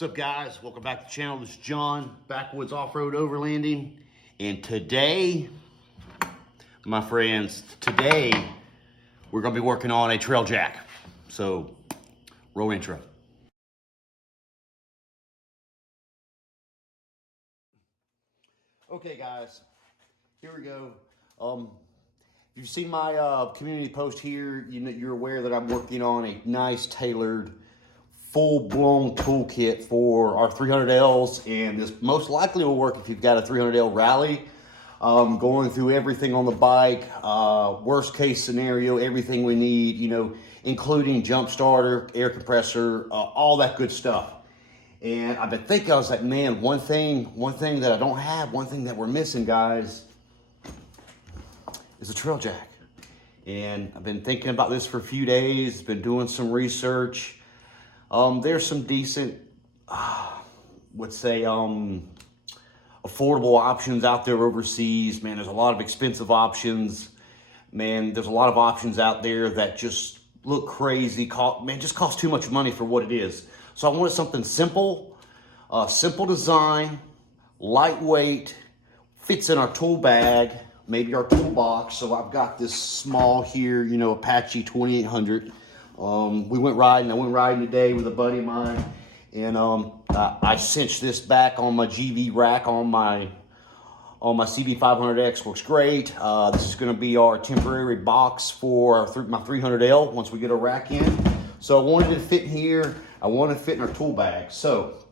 What's up, guys? Welcome back to the channel. This is John, Backwoods Off-Road Overlanding. And today, my friends, we're gonna be working on a Trail Jack. So, roll intro. Okay, guys, here we go. If you've seen my community post here, you're aware that I'm working on a nice tailored full-blown toolkit for our 300Ls, and this most likely will work if you've got a 300L rally. Going through everything on the bike, worst case scenario, everything we need, including jump starter, air compressor, all that good stuff. And I've been thinking, I was like, man, one thing that I don't have, one thing that we're missing, guys, is a Trail Jack. And I've been thinking about this for a few days, been doing some research. There's some decent, affordable options out there overseas. Man, there's a lot of expensive options. Man, there's a lot of options out there that just look crazy. Just cost too much money for what it is. So I wanted something simple, simple design, lightweight, fits in our tool bag, maybe our toolbox. So I've got this small here, Apache 2800. I went riding today with a buddy of mine, and I cinched this back on my GV rack on my CB500X. Works great. This is going to be our temporary box for my 300L once we get a rack in. So I wanted it to fit in here. I wanted it to fit in our tool bag. So,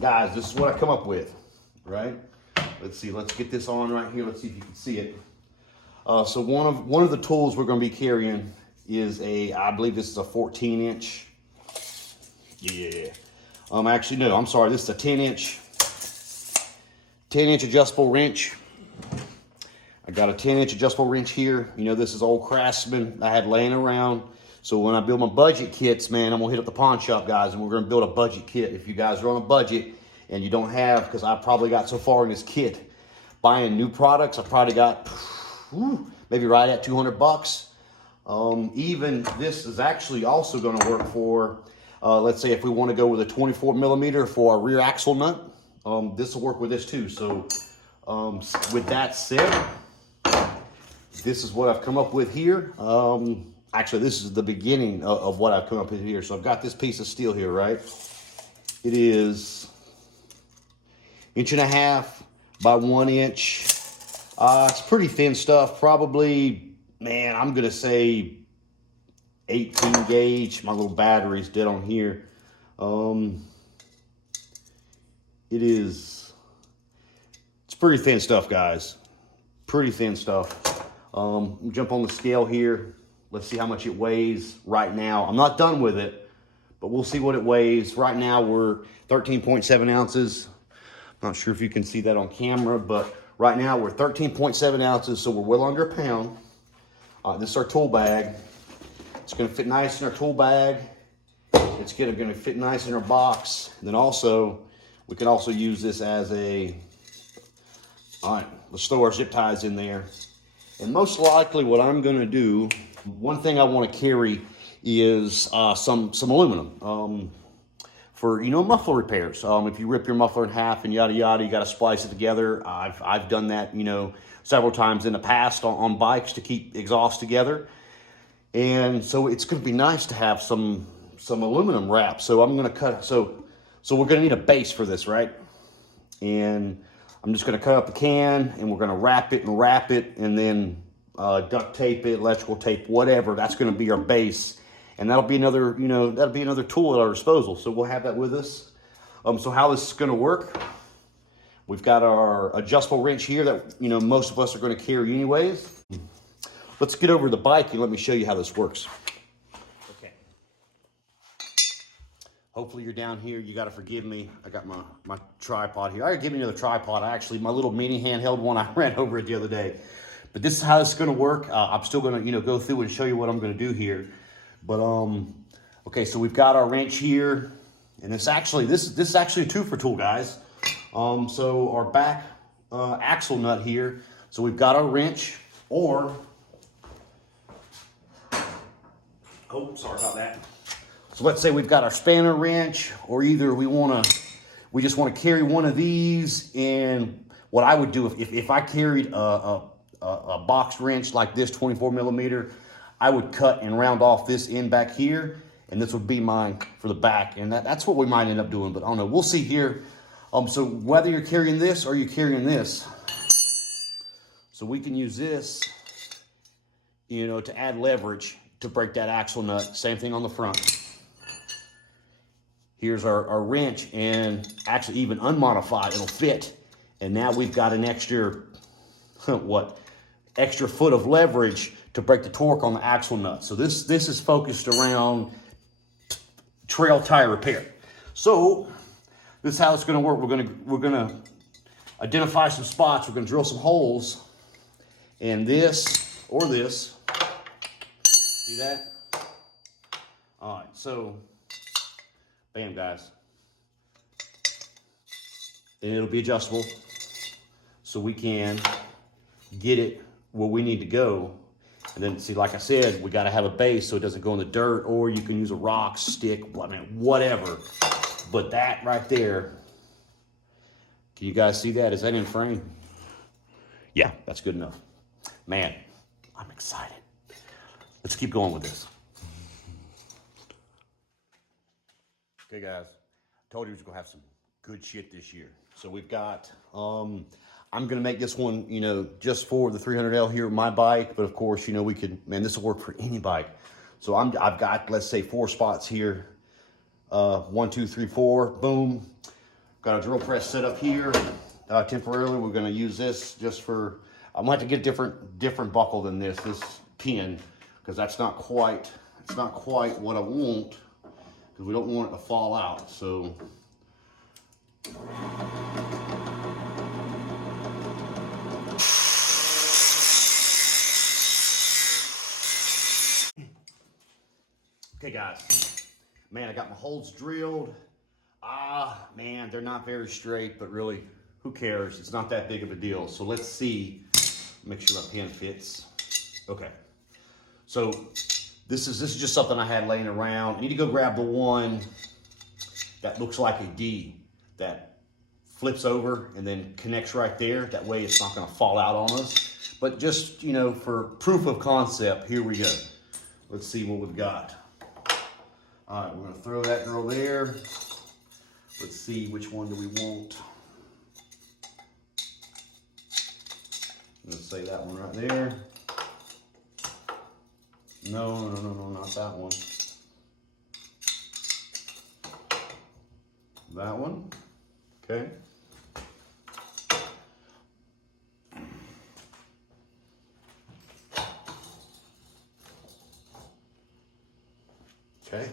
guys, this is what I come up with, right? Let's see. Let's get this on right here. Let's see if you can see it. So one of the tools we're going to be carrying is I believe this is a 14-inch. Yeah. Actually, no, I'm sorry. This is a 10-inch adjustable wrench. I got a 10-inch adjustable wrench here. This is old Craftsman I had laying around. So when I build my budget kits, man, I'm gonna hit up the pawn shop, guys, and we're gonna build a budget kit. If you guys are on a budget and you don't have, because I probably got so far in this kit, buying new products, I probably got maybe right at 200 bucks. Even this is actually also going to work for, let's say if we want to go with a 24 millimeter for our rear axle nut, this will work with this too. So with that said, this is what I've come up with here. Actually, this is the beginning of what I've come up with here. So I've got this piece of steel here, right? It is 1.5 inches by 1 inch. It's pretty thin stuff, probably. Man, I'm going to say 18 gauge. My little battery's dead on here. It's pretty thin stuff, guys. Pretty thin stuff. Jump on the scale here. Let's see how much it weighs right now. I'm not done with it, but we'll see what it weighs. Right now, we're 13.7 ounces. Not sure if you can see that on camera, but right now we're 13.7 ounces, so we're well under a pound. This is our tool bag. It's going to fit nice in our tool bag. It's going to fit nice in our box. And then also, we can also use this as a, all right, let's throw our zip ties in there. And most likely what I'm going to do, one thing I want to carry is some aluminum for, muffler repairs. If you rip your muffler in half and yada yada, you got to splice it together. I've done that, several times in the past on bikes to keep exhaust together. And so it's going to be nice to have some aluminum wrap. So I'm going to cut, so we're going to need a base for this, right? And I'm just going to cut up a can, and we're going to wrap it, and then duct tape it, electrical tape, whatever. That's going to be our base. And that'll be another, tool at our disposal. So we'll have that with us. So how this is going to work, we've got our adjustable wrench here that, most of us are going to carry anyways. Let's get over to the bike and let me show you how this works. Okay. Hopefully you're down here. You got to forgive me. I got my tripod here. I got to give me another tripod. My little mini handheld one, I ran over it the other day. But this is how this is going to work. I'm still going to, go through and show you what I'm going to do here. But, okay, so we've got our wrench here. And this is actually a 2-for tool, guys. So our back axle nut here. So we've got our wrench, or, oh, sorry about that. So let's say we've got our spanner wrench, or either we want to We just want to carry one of these, and what I would do if I carried a box wrench like this, 24 millimeter, I would cut and round off this end back here, and this would be mine for the back, and that's what we might end up doing, but I don't know. We'll see here. So whether you're carrying this or you're carrying this, so we can use this, you know, to add leverage to break that axle nut. Same thing on the front. Here's our wrench, and actually even unmodified, it'll fit. And now we've got an extra, extra foot of leverage to break the torque on the axle nut. So this is focused around trail tire repair. So this is how it's gonna work. We're gonna identify some spots. We're gonna drill some holes, and this or this. See that? All right, so bam, guys. And it'll be adjustable, so we can get it where we need to go. And then, see, like I said, we got to have a base so it doesn't go in the dirt, or you can use a rock, stick, I mean, whatever. But that right there, can you guys see that? Is that in frame? Yeah, that's good enough. Man, I'm excited. Let's keep going with this. Okay, guys, I told you we was gonna have some good shit this year. So we've got, I'm gonna make this one, you know, just for the 300L here, my bike, but of course, you know, we could, man, this will work for any bike. So I've got, let's say, 4 spots here. 1, 2, 3, 4, boom. Got a drill press set up here. Temporarily, we're gonna use this just for, I'm gonna have to get a different buckle than this pin, because that's not quite, it's not quite what I want, because we don't want it to fall out, so. Okay, guys, man, I got my holes drilled. Man, they're not very straight, but really, who cares? It's not that big of a deal. So let's see, make sure my pin fits. Okay, so this is just something I had laying around. I need to go grab the one that looks like a D that flips over and then connects right there. That way it's not gonna fall out on us. But just, you know, for proof of concept, here we go. Let's see what we've got. All right, we're gonna throw that girl there. Let's see, which one do we want? Let's say that one right there. No, not that one. That one, okay. Okay.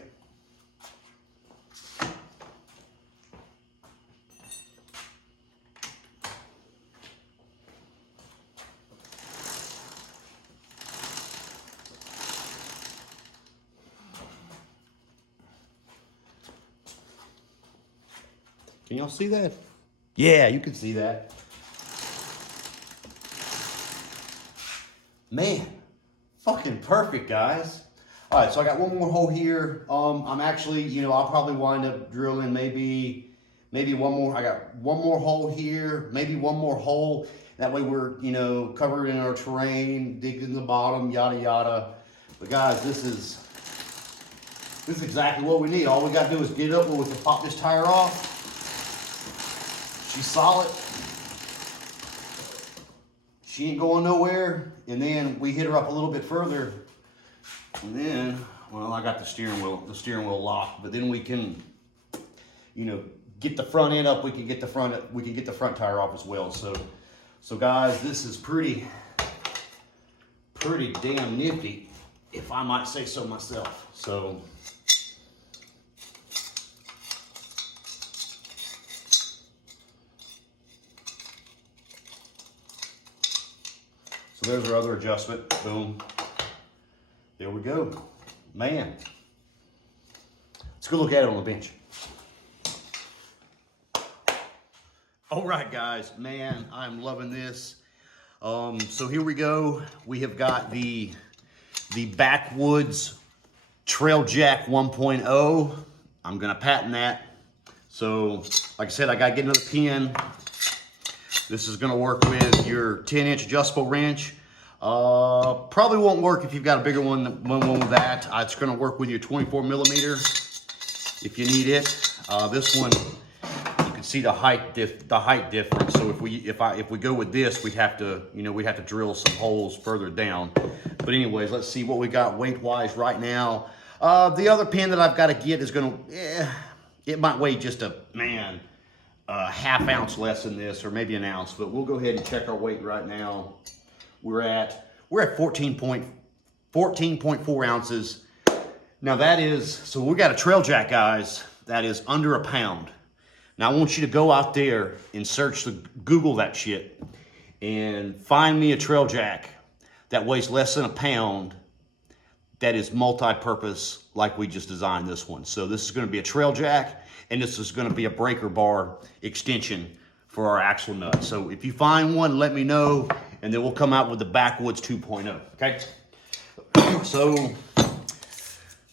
Can y'all see that? Yeah, you can see that. Man, fucking perfect, guys. All right, so I got one more hole here. I'm actually, you know, I'll probably wind up drilling maybe one more. I got one more hole here, maybe one more hole. That way we're, you know, covered in our terrain, digging the bottom, yada, yada. But guys, this is exactly what we need. All we got to do is get it up where we can pop this tire off. She's solid. She ain't going nowhere. And then we hit her up a little bit further. And then, well, I got the steering wheel locked, but then we can, you know, get the front end up. We can get the front tire off as well. So guys, this is pretty damn nifty, if I might say so myself. So there's our other adjustment. Boom. There we go. Man. Let's go look at it on the bench. All right, guys. Man, I'm loving this. So here we go. We have got the Backwoods Trail Jack 1.0. I'm going to patent that. So Like I said, I gotta get another pin. This is gonna work with your 10-inch adjustable wrench. Probably won't work if you've got a bigger one with that. It's gonna work with your 24 millimeter if you need it. This one, you can see the height difference. So if we go with this, we'd have to, we'd have to drill some holes further down. But anyways, let's see what we got weight-wise right now. The other pin that I've got to get is gonna, it might weigh just a half ounce less than this, or maybe an ounce. But we'll go ahead and check our weight right now. We're at 14.4 ounces. Now that is, so we got a trail jack, guys, that is under a pound. Now I want you to go out there and Google that shit and find me a trail jack that weighs less than a pound that is multi-purpose like we just designed this one. So this is gonna be a trail jack, and this is gonna be a breaker bar extension for our axle nut. So if you find one, let me know, and then we'll come out with the Backwoods 2.0, okay?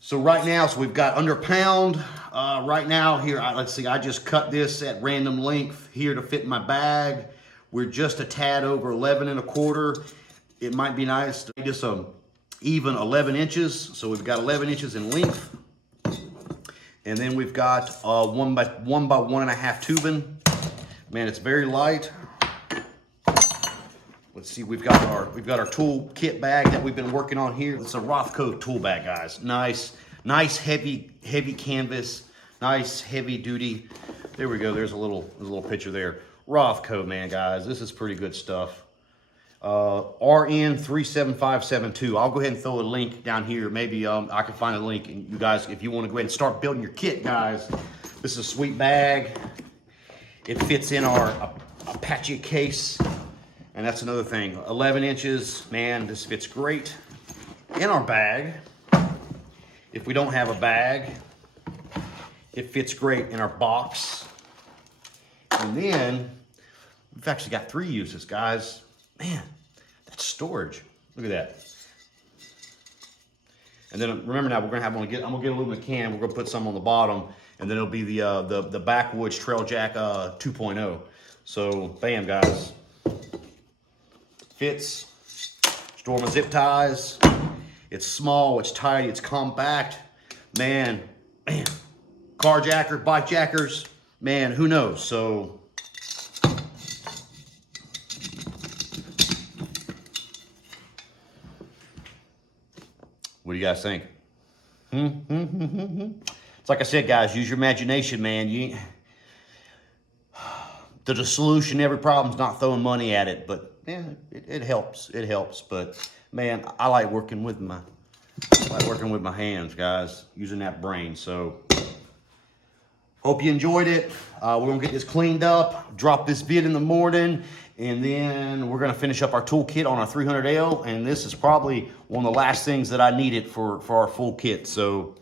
So right now, we've got under a pound. Right now here, let's see, I just cut this at random length here to fit in my bag. We're just a tad over 11 1/4. It might be nice to just even 11 inches. So we've got 11 inches in length. And then we've got 1 by 1.5 tubing. Man, it's very light. Let's see, we've got our tool kit bag that we've been working on here. It's a Rothko tool bag, guys. Nice heavy canvas, nice heavy duty. There we go. There's a little picture there. Rothko, man, guys. This is pretty good stuff. RN37572. I'll go ahead and throw a link down here. Maybe I can find a link, and you guys, if you want to go ahead and start building your kit, guys, this is a sweet bag. It fits in our Apache case. And that's another thing, 11 inches, man, this fits great in our bag. If we don't have a bag, it fits great in our box. And then, we've actually got 3 uses, guys. Man, that's storage. Look at that. And then remember now, I'm gonna get a aluminum can, we're gonna put some on the bottom, and then it'll be the Backwoods Trail Jack 2.0. So, bam, guys. Fits, store my zip ties. It's small, it's tidy, it's compact. Man, carjacker, bike jackers, man, who knows? So, what do you guys think? It's like I said, guys, use your imagination, man. The solution to every problem is not throwing money at it, but yeah, it helps. It helps. But man, I like working with my hands, guys, using that brain. So hope you enjoyed it. We're gonna get this cleaned up, drop this vid in the morning, and then we're gonna finish up our toolkit on our 300L. And this is probably one of the last things that I needed for our full kit. So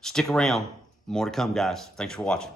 stick around, more to come, guys. Thanks for watching.